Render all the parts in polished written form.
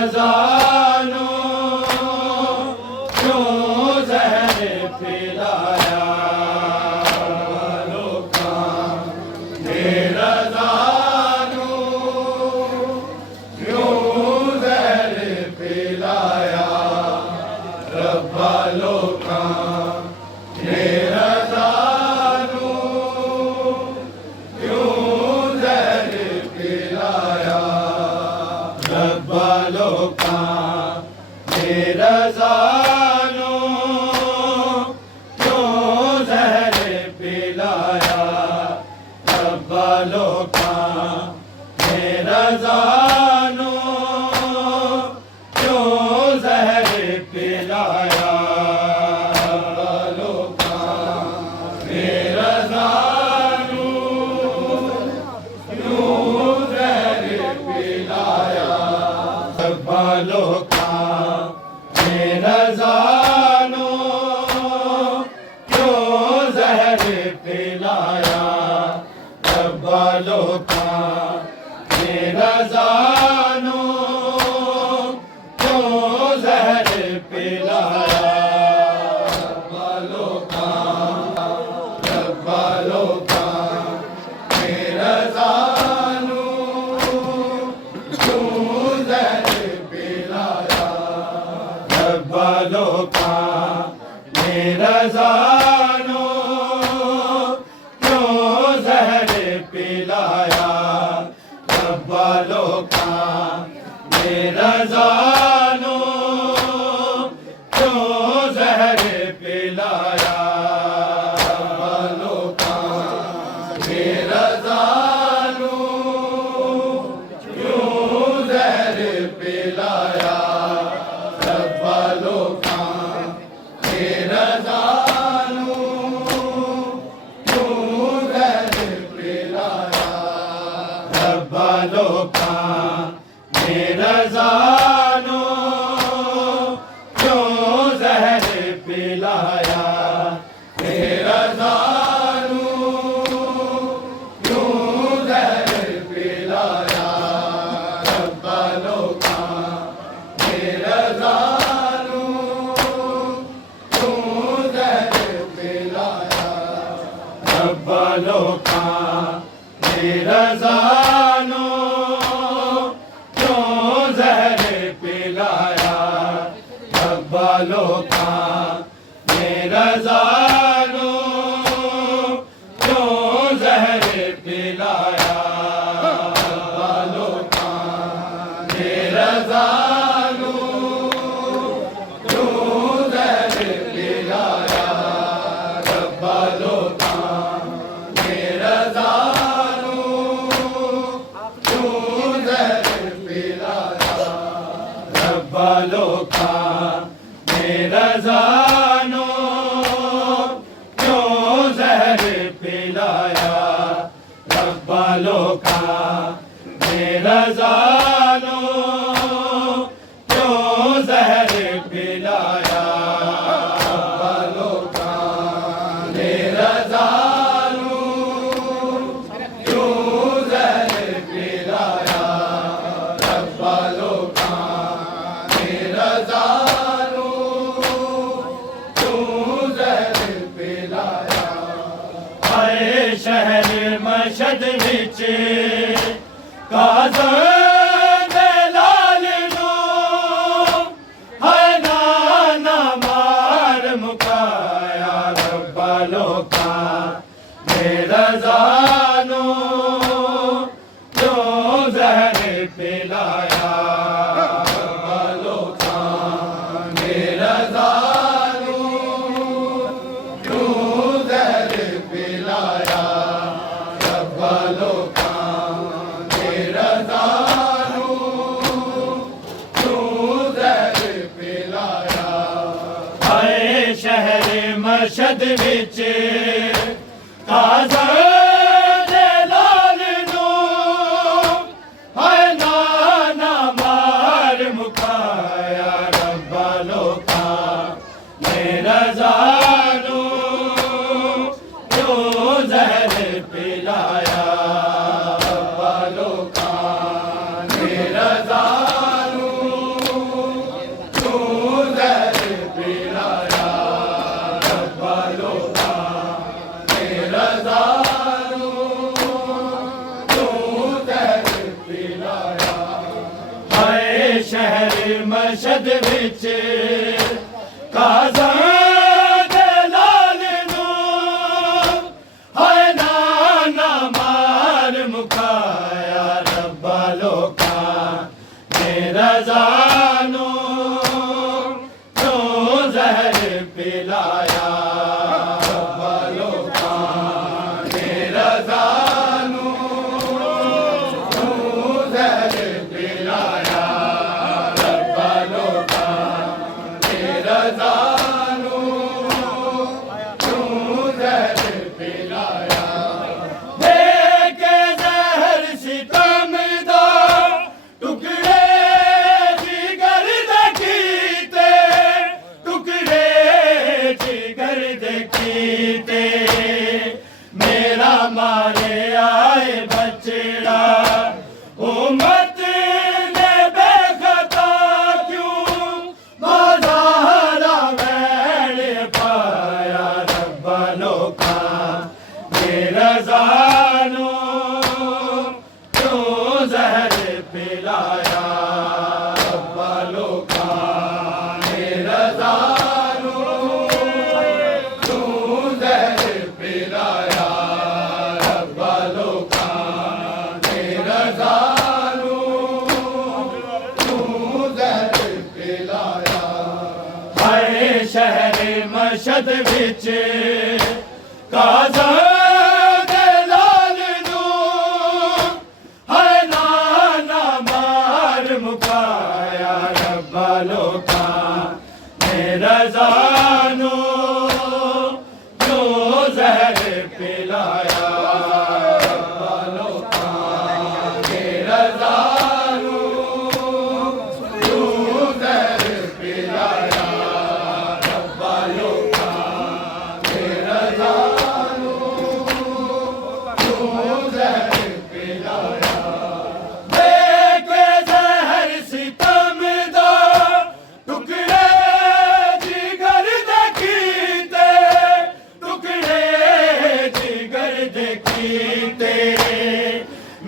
रज़ानो क्यों ज़हर पिलाया लोका रज़ानो क्यों ज़हर पिलाया रब्बा लोका रज़ानो क्यों ज़हर पिलाया रब्बा लोका रज़ानो क्यों ज़हर पिलाया रब्बा लोका रज़ानो क्यों ज़हर पिलाया लोका रज़ानो क्यों ज़हर पिलाया रब्बा लोका रज़ानो क्यों ज़हर पिलाया रब्बा लोका रज़ानो क्यों ज़हर पिलाया रब्बा लोका रज़ानो क्यों ज़हर पिलाया रब्बा लोका रज़ानो क्यों ज़हर पिलाया रब्बा लोका रज़ानो क्यों ज़हर पिलाया रब्बा लोका रज़ानो क्यों ज़हर पिलाया रब्बा लोका रज़ानो क्यों ज़हर पिलाया रब्बा लोका रज़ानो क्यों ज़हर पिलाया रज़ानो क्यों ज़हर पिलाया रब्बा लोका रज़ानो क्यों ज़हर पिलाया रब्बा लोका रज़ानो क्यों ज़हर पिलाया रब्बा लोका रज़ानो क्यों ज़हर पिलाया रब्बा लोका रज़ानो क्यों ज़हर पिलाया रब्बा लोका रज़ानो क्यों ज़हर पिलाया रब्बा लोका रज़ानो क्यों ज़हर पिलाया रब्बा लोका रज़ानो क्यों ज़हर पिलाया रब्बा लोका रज़ानो क्यों ज़हर पिलाया रब्बा लोका रज़ानो क्यों ज़हर पिलाया हाय शहर मशद विच काज़ा दे लाल नू हाय नाना मार मुकाया रब्बा लोका रज़ानो क्यों ज़हर पिलाया रब्बा लोका रज़ानो क्यों ज़हर पिलाया रब्बा लोका रज़ानो क्यों ज़हर पिलाया हाय शहर मशद विच काज़ा दे लाल नू हाय नाना मार मुकाया रब्बा लोका रज़ानो क्यों ज़हर पिलाया रब्बा लोका रज़ानो मशद विच काज़ा दे लाल नूं हाय नाना मार मुकाया रब्बा लोकां दे रज़ा नूं क्यों ज़हर पिलाया रब्बा लोकां दे रज़ा मेरा मारे आए बचड़ा उम्मत ने बेखता क्यों मज़ारा वैण पाया रब्बा लोकां दे रज़ा नूं क्यों ज़हर पिलाया रब्बा लोकां दे रज़ा शहर मशद विच काज़ा दे लाल नूं हाय नाना मार मुकाया रब्बा लोकां दे रज़ा नूं क्यों ज़हर पिलाया रब्बा लोकां दे रज़ा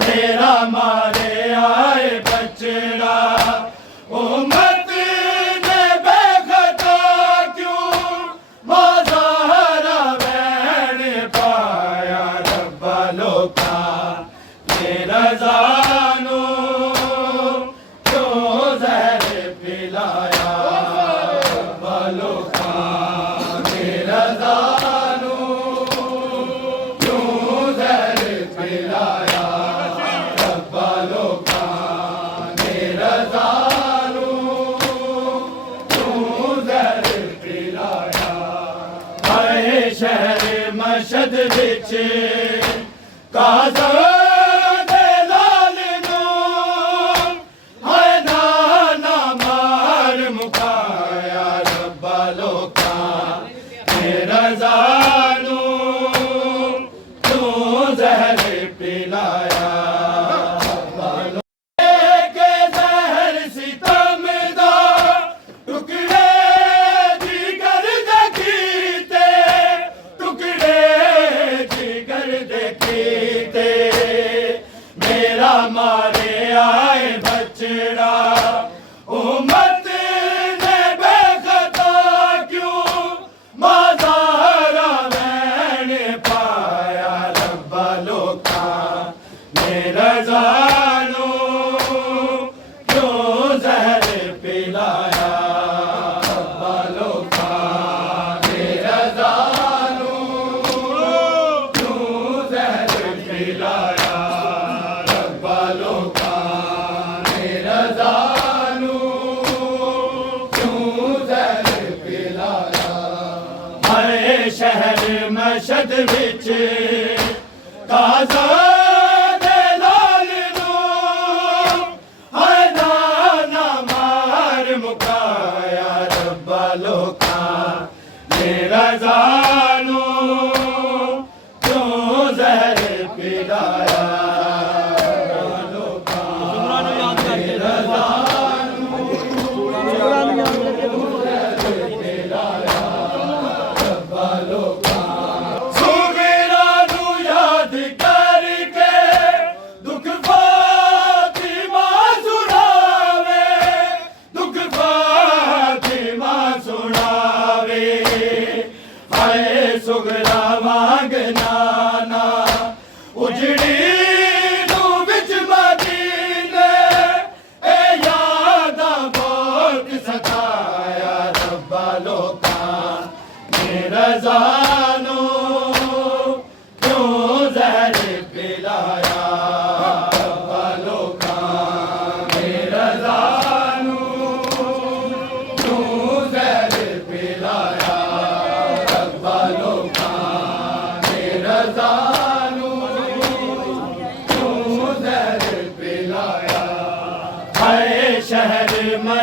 मेरा मारे आए बचड़ा उम्मत ने बेखता क्यों मज़ारा वैण पाया रब्बा लोकां दे रज़ा नूं क्यों ज़हर पिलाया रब्बा लोकां दे रज़ा शहर मशद विच काज़ा दे लाल नूं हाय नाना मार मुकाया रब्बा लोकां दे रज़ा नूं क्यों ज़हर पिलाया मेरा मारे आए बचड़ा उम्मत ने बेखता क्यों मज़ारा वैण पाया रब्बा लोकां दे रज़ा नूं क्यों ज़हर पिलाया रब्बा लोकां दे रज़ा नूं क्यों ज़हर पिलाया शहर मशद विच काज़ा दे लाल नूं हाय नाना मार मुकाया रब्बा लोकां दे रज़ा नूं क्यों ज़हर पिलाया सुगरा नू याद कर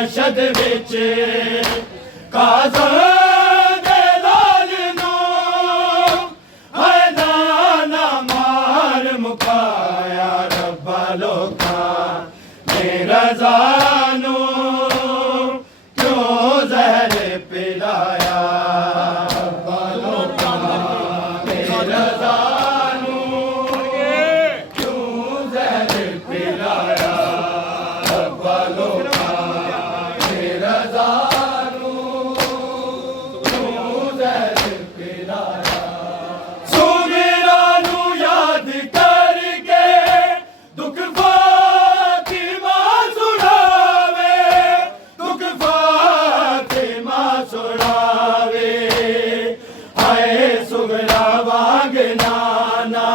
मशद विच काज़ा दे लाल नूं हाय दाना मार मुकाया रब्बा लोकां ने रज़ा नूं क्यों ज़हर पिलाया रब्बा लोकां ने रज़ा नूं क्यों ज़हर पिलाया रब्बा लोकां ने रज़ा नूं क्यों ज़हर पिलाया सुमेरा नूं याद करके दुख फातिमा सुनावे दुख फातिमा सुनावे हाय सुगरा वांग नाना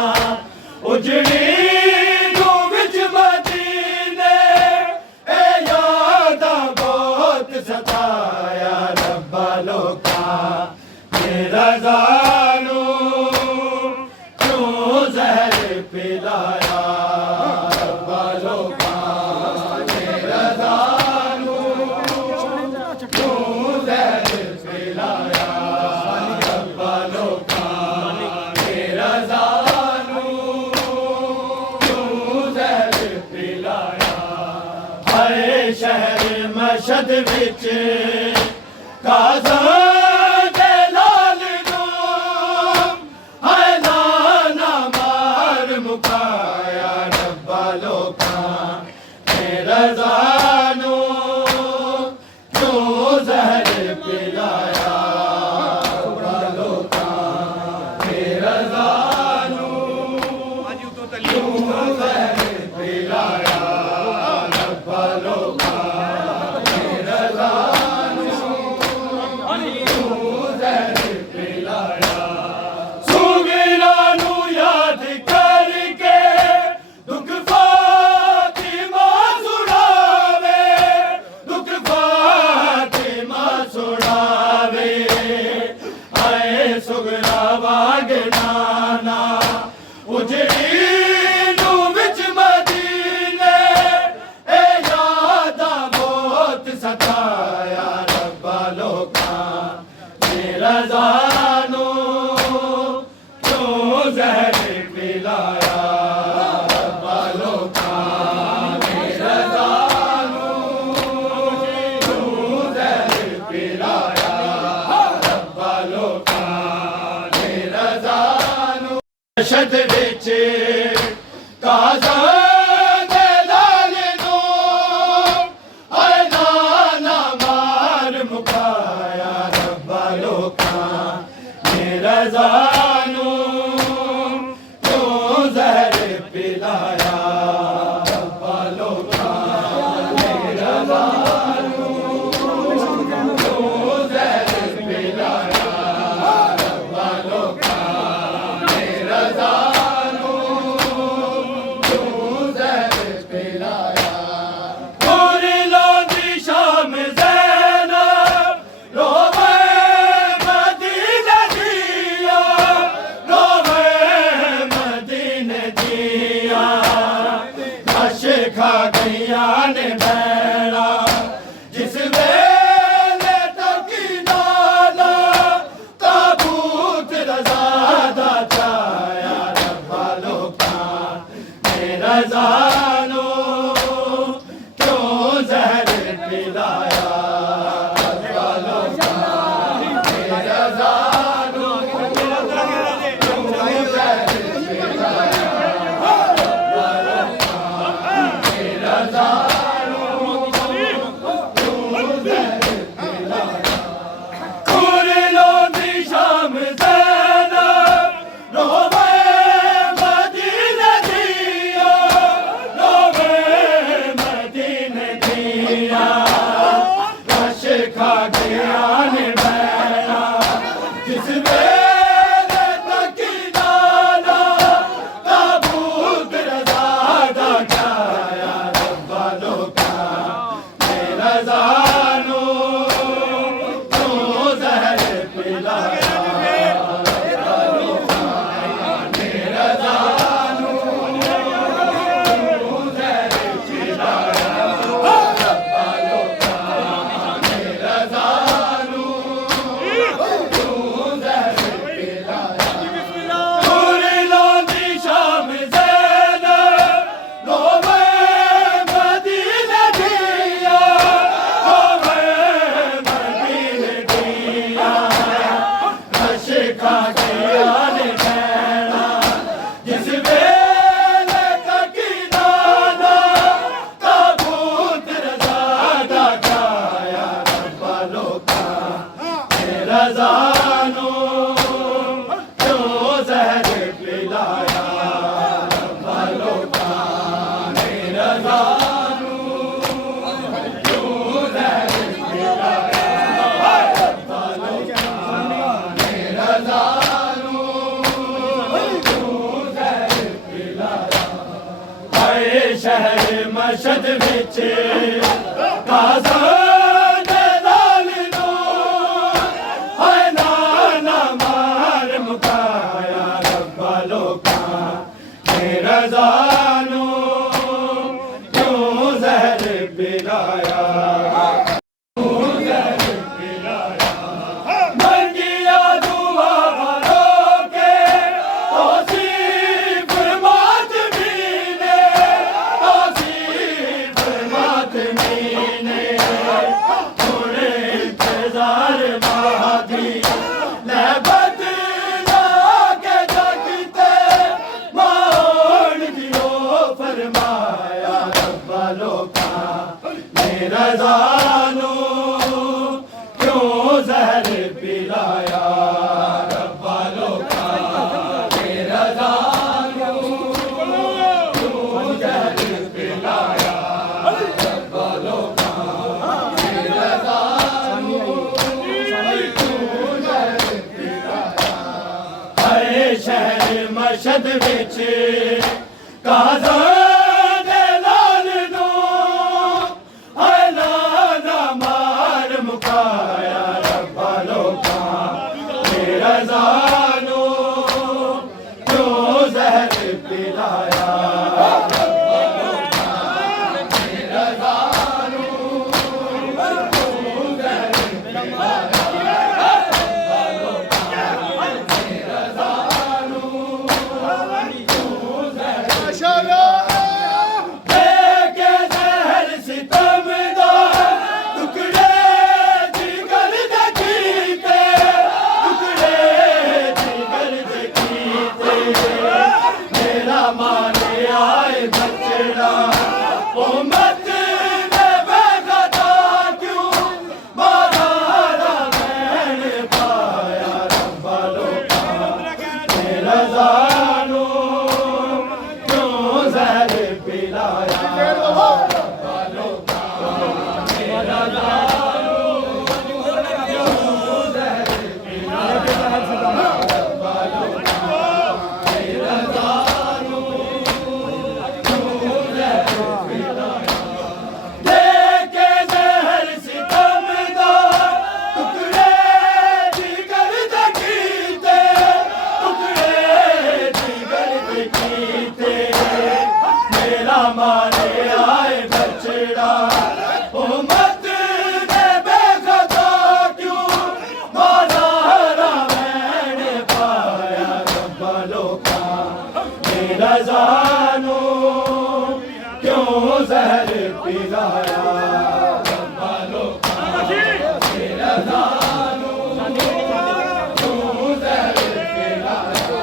उजड़ी नूं विच मदीने ए यादां बहुत सताया रब्बा लोकां ने रज़ा नूं क्यों ज़हर पिलाया रब्बा लोकां ने रज़ा नूं क्यों ज़हर पिलाया रब्बा लोकां ने रज़ा नूं क्यों ज़हर पिलाया हाय शहर मशद विच काज़ा दे लाल नूं हाय दाना मार मुकाया रब्बा लोकां ने रज़ा नूं क्यों ज़हर पिलाया रब्बा लोकां ने रज़ा नूं क्यों ज़हर पिलाया रब्बा लोकां ने रज़ा नूं क्यों ज़हर पिलाया सुमेरा नूं याद करके दुख फातिमा सुनावे दुख फातिमा सुनावे हाय सुगरा वांग नाना उजड़ी नूं विच मदीने ए यादां बहुत सताया रब्बा लोकां ने रज़ा नूं क्यों ज़हर पिलाया रब्बा लोकां ने रज़ा नूं क्यों ज़हर पिलाया रब्बा लोकां ने रज़ा नूं मशद विच काज़ा दे लाल नूं हाय दाना मार मुकाया रब्बा लोकां ने रज़ा नूं क्यों ज़हर पिलाया रब्बा लोकां ने रज़ा नूं क्यों ज़हर पिलाया रब्बा लोकां ने रज़ा नूं क्यों ज़हर पिलाया पूरी लोधी शाम ज़ैनब रोवे मदीने दिया रोवे मदीने दिया नश खा गईया ने भैणा जिस वेले तक नाला ताबूत रज़ा दा छाया रब्बा लोकां ने रज़ा नूं क्यों ज़हर पिलाया रब्बा लोकां ने रज़ा नूं क्यों ज़हर पिलाया रब्बा लोकां ने रज़ा नूं शहर मशद विच काज़ा दे लाल नू हाय नाना मार मुकाया रब्बा लोकां दे रज़ा नू क्यों ज़हर पिलाया रज़ानू क्यों ज़हर पिलाया रब्बा लोकां रज़ानू क्यों ज़हर पिलाया रब्बा लोकां रज़ानू क्यों ज़हर पिलाया हाय शहर मशद विच काज़ा रज़ानू क्यों ज़हर पिलाया रज़ानू क्यों ज़हर पिलाया रज़ानू क्यों ज़हर देके ज़हर सितम दा टुकड़े जिगर दे कीते मेरा माने आए बचड़ा उम्मत ने बेगदा क्यों मारा मैन पाया रब्बा लोकां रज़ानू क्यों ज़हर पिलाया रब्बा लोकां रज़ानू क्यों ज़हर पिलाया मारे आए बचड़ा उम्मत ने बेगदा क्यों मारा मैंने पाया रब्बा लोकां रज़ानू क्यों ज़हर पिलाया रब्बा लोकां रज़ानू क्यों ज़हर पिलाया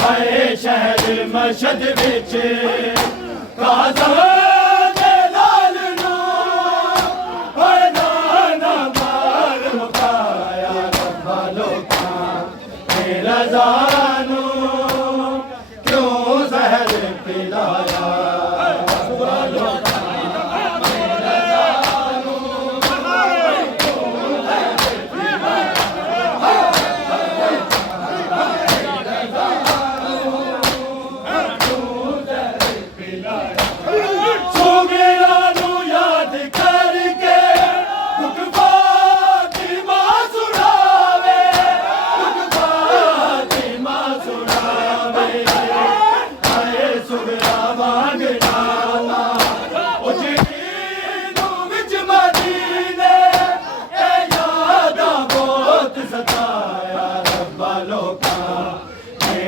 हाय शहर मशद विच काज़ा दे लाल नू हाय नाना मार मुकाया रब्बा लोकां रज़ानू क्यों ज़हर पिलाया रब्बा लोकां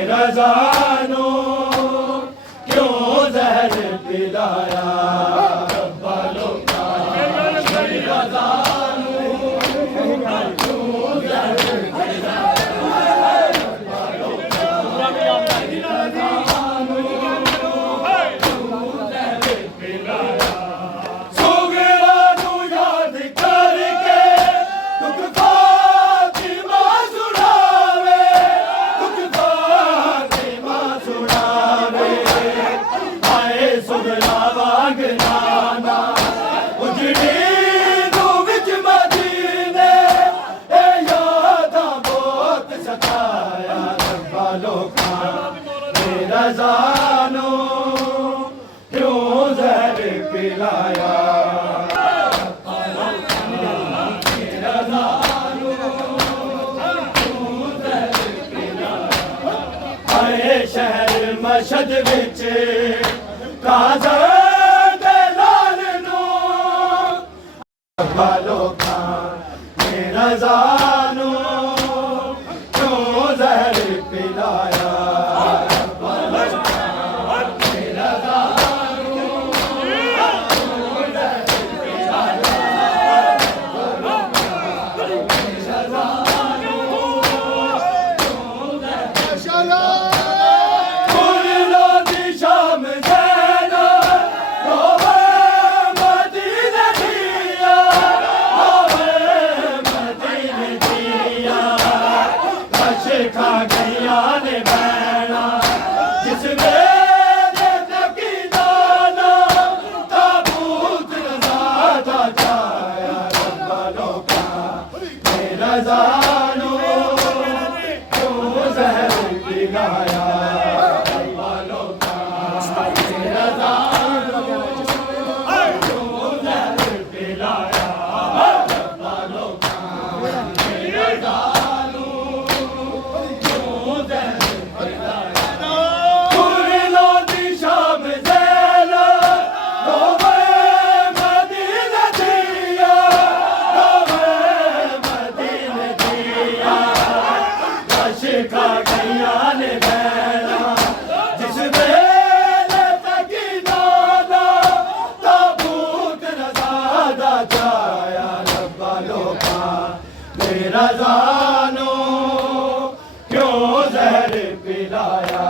रज़ानू क्यों ज़हर पिलाया रब्बा लोकां रज़ानू क्यों ज़हर पिलाया रब्बा लोकां रज़ानू क्यों ज़हर पिलाया सुगरा नू याद करके दुख फातिमा सुना पिलाया आए शहर मशद विच काज़ा दे लाल नू लोकां ने रज़ा नू क्यों ज़हर पिलाया खा गया ने बैना जिस वेले तकी दाना ताबूत रज़ा छाया रब्बा लोकां ने रज़ा नू क्यों ज़हर पिलाया रब्बा लोकां ने रज़ा नू क्यों ज़हर पिलाया रब्बा लोकां ने रज़ा खा गया ने बैना जिस वेले तकी दाना ताबूत रज़ा छाया रब्बा लोकां ने रज़ा नू क्यों ज़हर पिलाया।